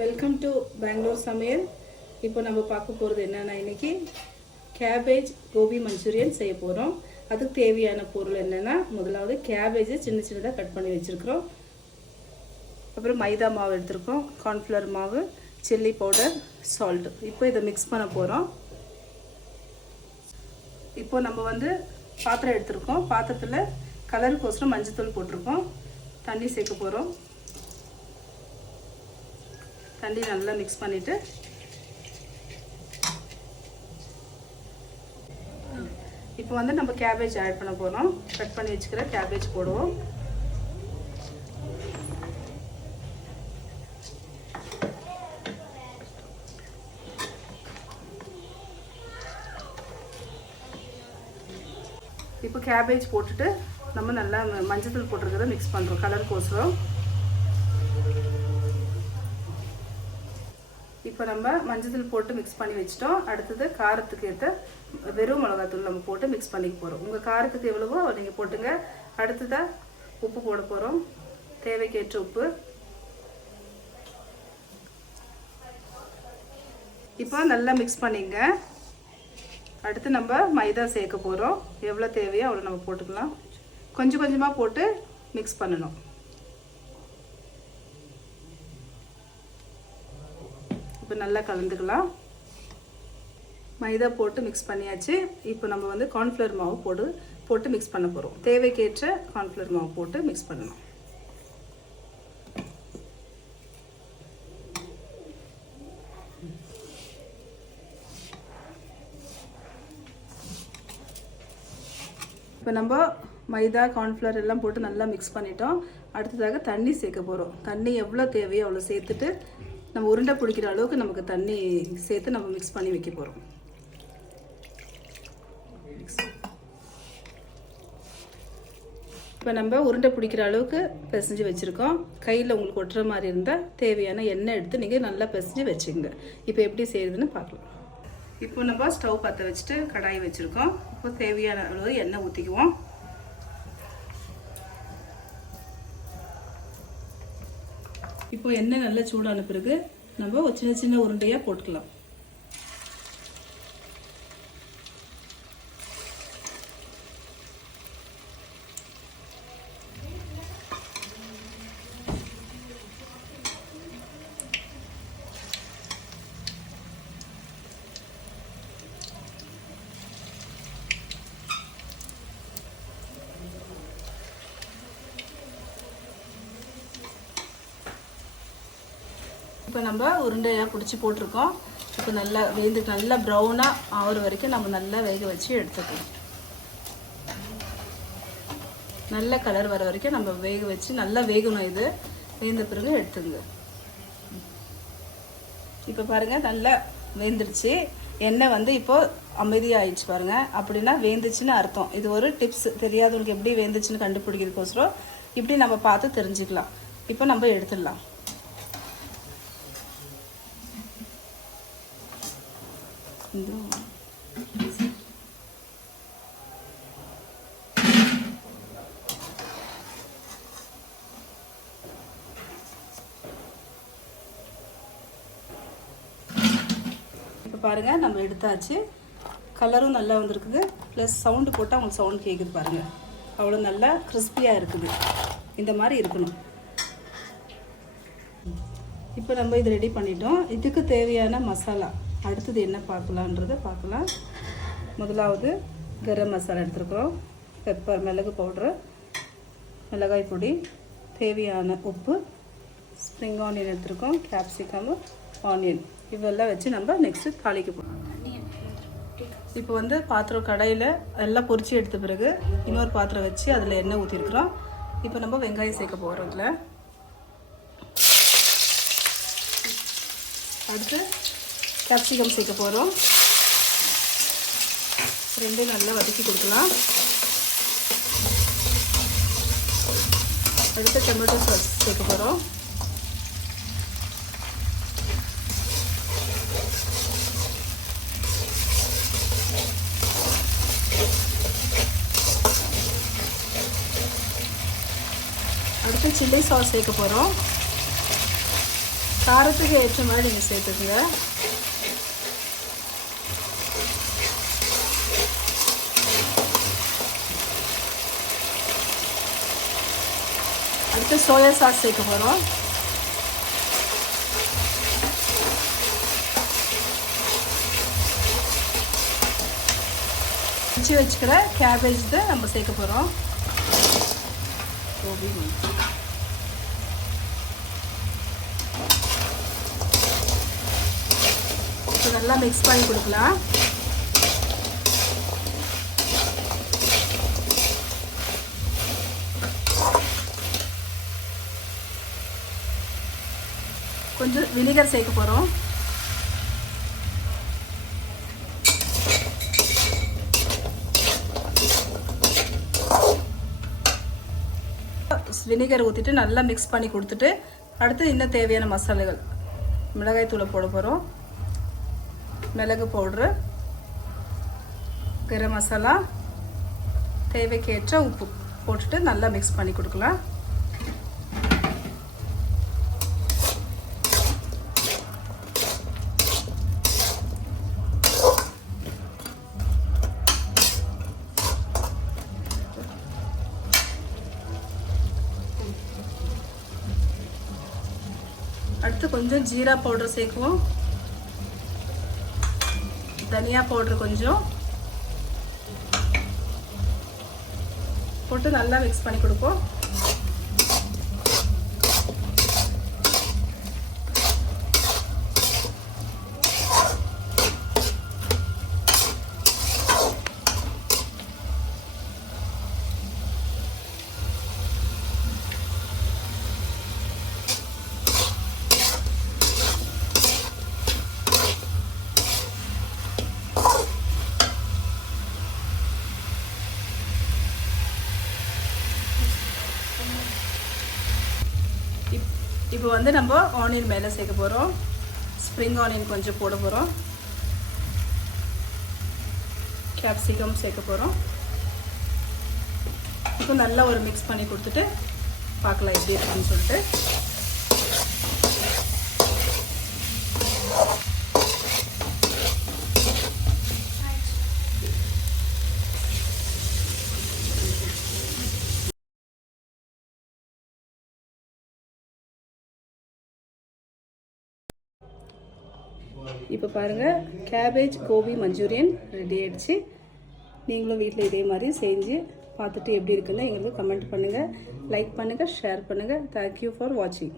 Welcome to Bangalore சமையல். இப்போ நம்ம பார்க்க போகிறது என்னென்னா, இன்றைக்கி கேபேஜ் கோபி மஞ்சூரியன் செய்ய போகிறோம். அதுக்கு தேவையான பொருள் என்னென்னா, முதலாவது கேபேஜை சின்ன சின்னதாக கட் பண்ணி வச்சுருக்கிறோம். அப்புறம் மைதா மாவு எடுத்துருக்கோம், கார்ன்ஃப்ளவர் மாவு, சில்லி பவுடர், சால்ட்டு. இப்போ இதை மிக்ஸ் பண்ண போகிறோம். இப்போ நம்ம பாத்திரம் எடுத்துருக்கோம். பாத்திரத்தில் கலருக்கோசரம் மஞ்சத்தூள் போட்டிருக்கோம். தண்ணி சேர்க்க போகிறோம். தண்ணி நல்லா மிக்ஸ் பண்ணிவிட்டு இப்போ நம்ம கேபேஜ் ஆட் பண்ண போகிறோம். கட் பண்ணி வச்சுக்கிற கேபேஜ் போடுவோம். இப்போ கேபேஜ் போட்டுட்டு நம்ம நல்லா மஞ்சத்தூள் போட்டிருக்கிறத மிக்ஸ் பண்ணுறோம் கலருக்கோசரம். இப்போ நம்ம மஞ்சத்தூள் போட்டு மிக்ஸ் பண்ணி வச்சிட்டோம். அடுத்தது காரத்துக்கு ஏற்ற வெறும் மிளகாத்தூள் நம்ம போட்டு மிக்ஸ் பண்ணிக்க போகிறோம். உங்கள் காரத்துக்கு எவ்வளவோ நீங்கள் போட்டுங்க. அடுத்ததாக உப்பு போட போகிறோம், தேவைக்கேற்ற உப்பு. இப்போ நல்லா மிக்ஸ் பண்ணிங்க. அடுத்து நம்ம மைதா சேர்க்க போகிறோம். எவ்வளோ தேவையோ அவ்வளோ நம்ம போட்டுக்கலாம். கொஞ்சம் கொஞ்சமாக போட்டு மிக்ஸ் பண்ணணும். இப்போ நல்லா கலந்துக்கலாம். மைதா போட்டு மிக்ஸ் பண்ணியாச்சு. இப்போ நம்ம கார்ன்ஃப்ளவர் மாவு போட்டு மிக்ஸ் பண்ண போகிறோம். தேவைக்கேற்ற கார்ன்ஃப்ளவர் மாவு போட்டு மிக்ஸ் பண்ணணும். இப்போ நம்ம மைதா கார்ன்ஃப்ளவர் எல்லாம் போட்டு நல்லா மிக்ஸ் பண்ணிட்டோம். அடுத்ததாக தண்ணி சேர்க்க போகிறோம். தண்ணி எவ்வளோ தேவையோ அவ்வளோ சேர்த்துட்டு நம்ம உருண்டை பிடிக்கிற அளவுக்கு நமக்கு தண்ணி சேர்த்து நம்ம மிக்ஸ் பண்ணி வைக்க போகிறோம். இப்போ நம்ம உருண்டை பிடிக்கிற அளவுக்கு பிசைஞ்சு வச்சுருக்கோம். கையில் உங்களுக்கு ஒட்டுற மாதிரி இருந்தால் தேவையான எண்ணெய் எடுத்து நீங்கள் நல்லா பிசைஞ்சு வச்சுங்க. இப்போ எப்படி செய்யுதுன்னு பார்க்கலாம். இப்போ நம்ம ஸ்டவ் பற்ற வச்சுட்டு கடாய் வச்சுருக்கோம். இப்போ தேவையான அளவு எண்ணெய் ஊற்றிக்குவோம். இப்போ எண்ணெய் நல்லா சூடான பிறகு நம்ம சின்ன சின்ன உருண்டையாக போட்டுக்கலாம். இப்போ நம்ம உருண்டையாக பிடிச்சி போட்டிருக்கோம். இப்போ நல்லா நல்லா ப்ரௌனாக ஆகிற வரைக்கும் நம்ம நல்லா வேக வச்சு எடுத்துக்கலாம். நல்ல கலர் வர வரைக்கும் நம்ம வேக வச்சு நல்லா வேகணும். இது வேந்த பிறகு எடுத்துங்க. இப்போ பாருங்கள் நல்லா வேந்துருச்சு. எண்ணெய் இப்போ அமைதியாகிடுச்சு பாருங்கள். அப்படின்னா வேந்துச்சுன்னு அர்த்தம். இது ஒரு டிப்ஸ். தெரியாதவங்களுக்கு எப்படி வேந்துச்சுன்னு கண்டுபிடிக்கிறதுக்கோசரம் இப்படி நம்ம பார்த்து தெரிஞ்சுக்கலாம். இப்போ நம்ம எடுத்துடலாம். இப்போ பாருங்கள் நம்ம எடுத்தாச்சு. கலரும் நல்லா வந்திருக்குது. ப்ளஸ் சவுண்டு போட்டால் உங்களுக்கு சவுண்ட் கேட்குது பாருங்கள். அவ்வளோ நல்லா கிறிஸ்பியாக இருக்குது. இந்த மாதிரி இருக்கணும். இப்போ நம்ம இது ரெடி பண்ணிட்டோம். இதுக்கு தேவையான மசாலா அடுத்தது என்ன பார்க்கலான்றதை பார்க்கலாம். முதலாவது கரம் மசாலா எடுத்துருக்குறோம். பெப்பர், மிளகு பவுட்ரு, மிளகாய் பொடி, தேவையான உப்பு, ஸ்ப்ரிங் ஆனியன் எடுத்துருக்கோம், கேப்சிகம், ஆனியன் இவெல்லாம் வச்சு நம்ம நெக்ஸ்ட்டு தாளிக்க போகிறோம். இப்போ பாத்திரம் கடையில் எல்லாம் பொரிச்சு எடுத்த பிறகு இன்னொரு பாத்திரம் வச்சு அதில் எண்ணெய் ஊற்றிருக்குறோம். இப்போ நம்ம வெங்காயம் சேர்க்க போகிறோம். இதில் அடுத்து கேப்சிகம் சேர்க்க போகிறோம். ரெண்டும் நல்லா வதக்கி கொடுக்கலாம். அடுத்து டொமேட்டோ சாஸ் சேர்க்க போகிறோம். அடுத்து சில்லி சாஸ் சேர்க்க போகிறோம். காரத்துக்கு ஏற்ற மாதிரி நீங்கள் சேர்த்துக்குங்க. அடுத்து சோயா சாஸ் சேர்க்க போகிறோம். வச்சுக்கிற கேபேஜ் தான் நம்ம சேர்க்க போகிறோம். கோபி இப்போ நல்லா மிக்ஸ் பண்ணி கொடுக்கலாம். கொஞ்சம் வினிகர் சேர்க்க போகிறோம். வினிகர் ஊற்றிட்டு நல்லா மிக்ஸ் பண்ணி கொடுத்துட்டு அடுத்து இன்னும் தேவையான மசாலாகள் மிளகாய் தூளை போட போகிறோம். மிளகு பவுட்ரு, கரம் மசாலா, தேவைக்கேற்ற உப்பு போட்டுட்டு நல்லா மிக்ஸ் பண்ணி கொடுக்கலாம். அடுத்து கொஞ்சம் ஜீரா பவுடர் சேர்க்குவோம். தனியா பவுடர் கொஞ்சம் போட்டு நல்லா மிக்ஸ் பண்ணி கொடுப்போம். இப்போ வந்து நம்ம ஆனியன் மேலே சேர்க்க போகிறோம். ஸ்ப்ரிங் ஆனியன் கொஞ்சம் போட போகிறோம். கேப்சிகம் சேர்க்க போகிறோம். இப்போ நல்லா ஒரு மிக்ஸ் பண்ணி கொடுத்துட்டு பார்க்கலாம் எப்படி இருக்குன்னு சொல்லிட்டு. இப்போ பாருங்கள், கேபேஜ் கோபி மஞ்சூரியன் ரெடி ஆகிடுச்சு. நீங்களும் வீட்டில் இதே மாதிரி செஞ்சு பார்த்துட்டு எப்படி இருக்குன்னு எங்களுக்கு கமெண்ட் பண்ணுங்கள், லைக் பண்ணுங்கள், ஷேர் பண்ணுங்கள். தேங்க்யூ ஃபார் வாட்சிங்.